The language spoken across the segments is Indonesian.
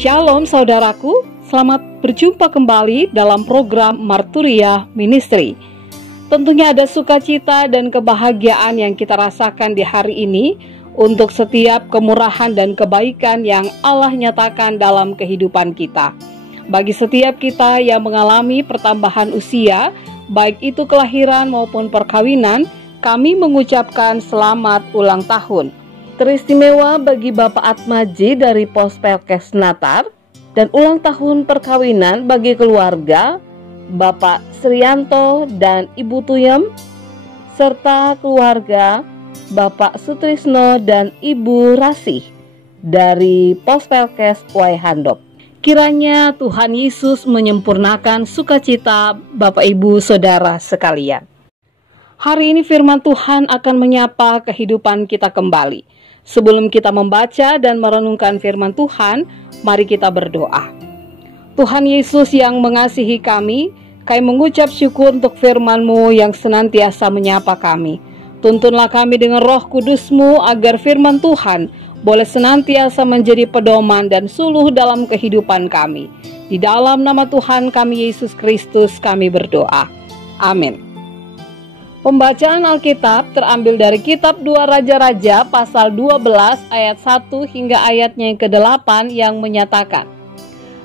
Shalom saudaraku, selamat berjumpa kembali dalam program Marturia Ministry. Tentunya ada sukacita dan kebahagiaan yang kita rasakan di hari ini untuk setiap kemurahan dan kebaikan yang Allah nyatakan dalam kehidupan kita. Bagi setiap kita yang mengalami pertambahan usia, baik itu kelahiran maupun perkawinan, kami mengucapkan selamat ulang tahun. Teristimewa bagi Bapak Atmaji dari Pospelkes Natar dan ulang tahun perkawinan bagi keluarga Bapak Srianto dan Ibu Tuyem serta keluarga Bapak Sutrisno dan Ibu Rasih dari Pospelkes Waihandop. Kiranya Tuhan Yesus menyempurnakan sukacita Bapak Ibu Saudara sekalian. Hari ini firman Tuhan akan menyapa kehidupan kita kembali. Sebelum kita membaca dan merenungkan firman Tuhan, mari kita berdoa. Tuhan Yesus yang mengasihi kami mengucap syukur untuk firman-Mu yang senantiasa menyapa kami. Tuntunlah kami dengan Roh Kudus-Mu agar firman Tuhan boleh senantiasa menjadi pedoman dan suluh dalam kehidupan kami. Di dalam nama Tuhan kami Yesus Kristus kami berdoa. Amin. Pembacaan Alkitab terambil dari kitab 2 Raja-Raja pasal 12 ayat 1 hingga ayatnya yang ke-8 yang menyatakan,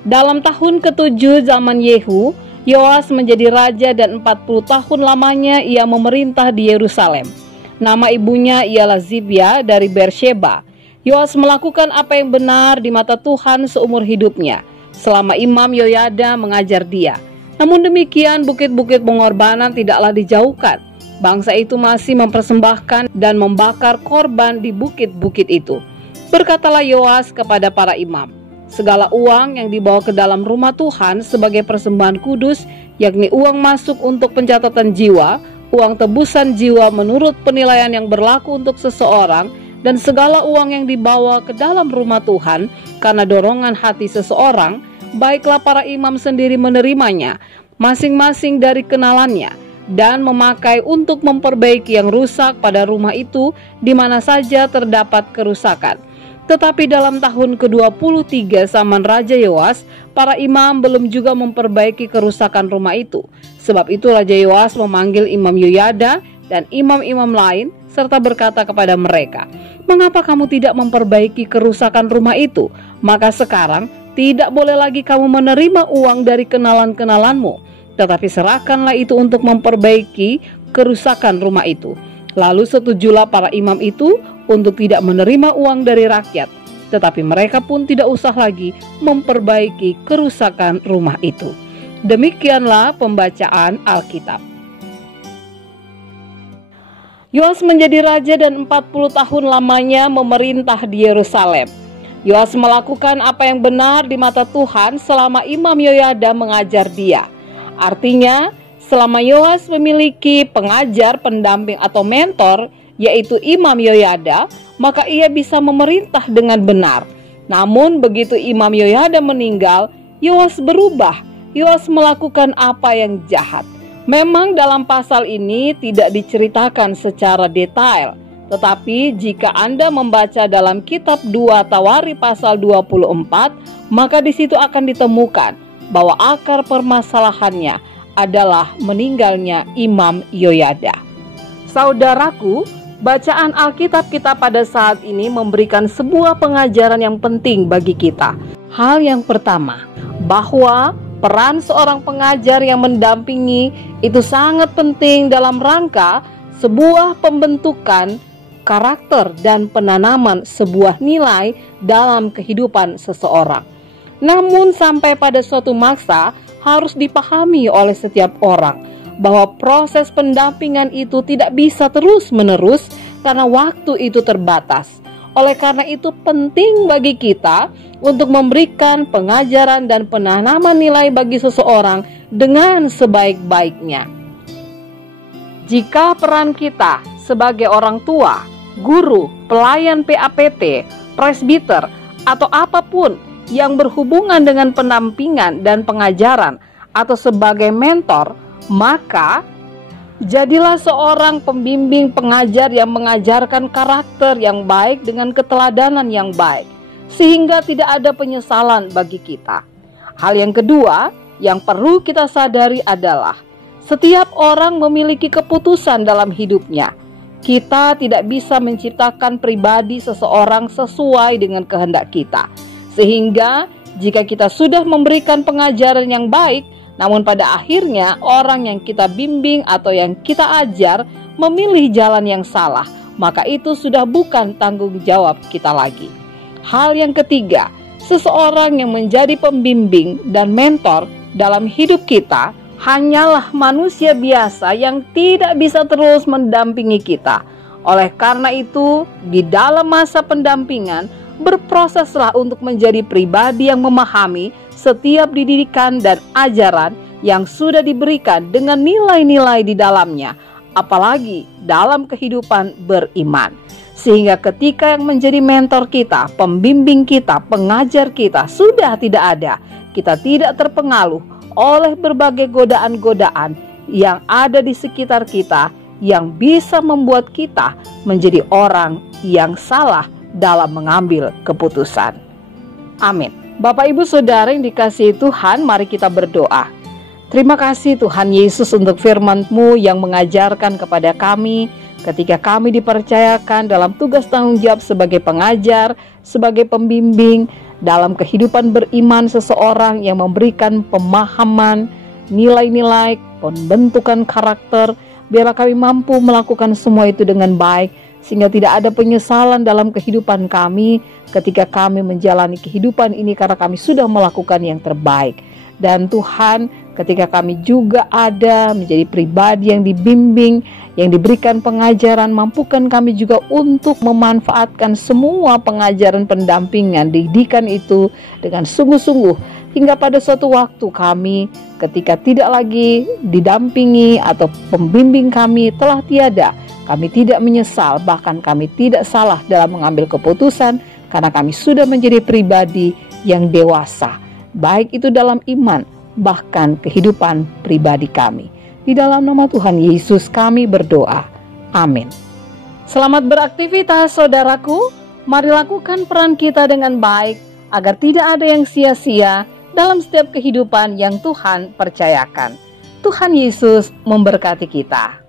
dalam tahun ke-7 zaman Yehu, Yoas menjadi raja dan 40 tahun lamanya ia memerintah di Yerusalem. Nama ibunya ialah Zibia dari Beersheba. Yoas melakukan apa yang benar di mata Tuhan seumur hidupnya, selama Imam Yoyada mengajar dia. Namun demikian bukit-bukit pengorbanan tidaklah dijauhkan. Bangsa itu masih mempersembahkan dan membakar korban di bukit-bukit itu. Berkatalah Yoas kepada para imam, segala uang yang dibawa ke dalam rumah Tuhan sebagai persembahan kudus, yakni uang masuk untuk pencatatan jiwa, uang tebusan jiwa menurut penilaian yang berlaku untuk seseorang, dan segala uang yang dibawa ke dalam rumah Tuhan karena dorongan hati seseorang, baiklah para imam sendiri menerimanya, masing-masing dari kenalannya, dan memakai untuk memperbaiki yang rusak pada rumah itu di mana saja terdapat kerusakan. Tetapi dalam tahun ke-23 zaman Raja Yoas, para imam belum juga memperbaiki kerusakan rumah itu. Sebab itu Raja Yoas memanggil Imam Yoyada dan imam-imam lain serta berkata kepada mereka, mengapa kamu tidak memperbaiki kerusakan rumah itu? Maka sekarang tidak boleh lagi kamu menerima uang dari kenalan-kenalanmu, tetapi serahkanlah itu untuk memperbaiki kerusakan rumah itu. Lalu setujulah para imam itu untuk tidak menerima uang dari rakyat, tetapi mereka pun tidak usah lagi memperbaiki kerusakan rumah itu. Demikianlah pembacaan Alkitab. Yoas menjadi raja dan 40 tahun lamanya memerintah di Yerusalem. Yoas melakukan apa yang benar di mata Tuhan selama Imam Yoyada mengajar dia. Artinya, selama Yoas memiliki pengajar, pendamping atau mentor, yaitu Imam Yoyada, maka ia bisa memerintah dengan benar. Namun begitu Imam Yoyada meninggal, Yoas berubah. Yoas melakukan apa yang jahat. Memang dalam pasal ini tidak diceritakan secara detail, tetapi jika Anda membaca dalam kitab 2 Tawari pasal 24, maka di situ akan ditemukan bahwa akar permasalahannya adalah meninggalnya Imam Yoyada. Saudaraku, bacaan Alkitab kita pada saat ini memberikan sebuah pengajaran yang penting bagi kita. Hal yang pertama, bahwa peran seorang pengajar yang mendampingi itu sangat penting dalam rangka sebuah pembentukan karakter dan penanaman sebuah nilai dalam kehidupan seseorang. Namun sampai pada suatu masa harus dipahami oleh setiap orang bahwa proses pendampingan itu tidak bisa terus-menerus karena waktu itu terbatas. Oleh karena itu penting bagi kita untuk memberikan pengajaran dan penanaman nilai bagi seseorang dengan sebaik-baiknya. Jika peran kita sebagai orang tua, guru, pelayan PAPT, presbiter, atau apapun yang berhubungan dengan pendampingan dan pengajaran atau sebagai mentor, maka jadilah seorang pembimbing pengajar yang mengajarkan karakter yang baik dengan keteladanan yang baik. sehingga tidak ada penyesalan bagi kita. Hal yang kedua yang perlu kita sadari adalah setiap orang memiliki keputusan dalam hidupnya. Kita tidak bisa menciptakan pribadi seseorang sesuai dengan kehendak kita. Sehingga jika kita sudah memberikan pengajaran yang baik, namun pada akhirnya orang yang kita bimbing atau yang kita ajar memilih jalan yang salah, maka itu sudah bukan tanggung jawab kita lagi. Hal yang ketiga, seseorang yang menjadi pembimbing dan mentor dalam hidup kita hanyalah manusia biasa yang tidak bisa terus mendampingi kita. Oleh karena itu, di dalam masa pendampingan, berproseslah untuk menjadi pribadi yang memahami setiap didikan dan ajaran yang sudah diberikan dengan nilai-nilai di dalamnya, apalagi dalam kehidupan beriman. Sehingga ketika yang menjadi mentor kita, pembimbing kita, pengajar kita sudah tidak ada, kita tidak terpengaruh oleh berbagai godaan-godaan yang ada di sekitar kita yang bisa membuat kita menjadi orang yang salah dalam mengambil keputusan. Amin. Bapak Ibu Saudara yang dikasihi Tuhan, mari kita berdoa. Terima kasih Tuhan Yesus untuk firman-Mu yang mengajarkan kepada kami ketika kami dipercayakan dalam tugas tanggung jawab sebagai pengajar, sebagai pembimbing, dalam kehidupan beriman seseorang yang memberikan pemahaman, nilai-nilai, pembentukan karakter. Biarlah kami mampu melakukan semua itu dengan baik, sehingga tidak ada penyesalan dalam kehidupan kami ketika kami menjalani kehidupan ini karena kami sudah melakukan yang terbaik. Dan Tuhan, ketika kami juga ada menjadi pribadi yang dibimbing, yang diberikan pengajaran, mampukan kami juga untuk memanfaatkan semua pengajaran, pendampingan, didikan itu dengan sungguh-sungguh, hingga pada suatu waktu kami ketika tidak lagi didampingi atau pembimbing kami telah tiada, kami tidak menyesal, bahkan kami tidak salah dalam mengambil keputusan karena kami sudah menjadi pribadi yang dewasa, baik itu dalam iman, bahkan kehidupan pribadi kami. Di dalam nama Tuhan Yesus kami berdoa. Amin. Selamat beraktivitas saudaraku. Mari lakukan peran kita dengan baik agar tidak ada yang sia-sia dalam setiap kehidupan yang Tuhan percayakan. Tuhan Yesus memberkati kita.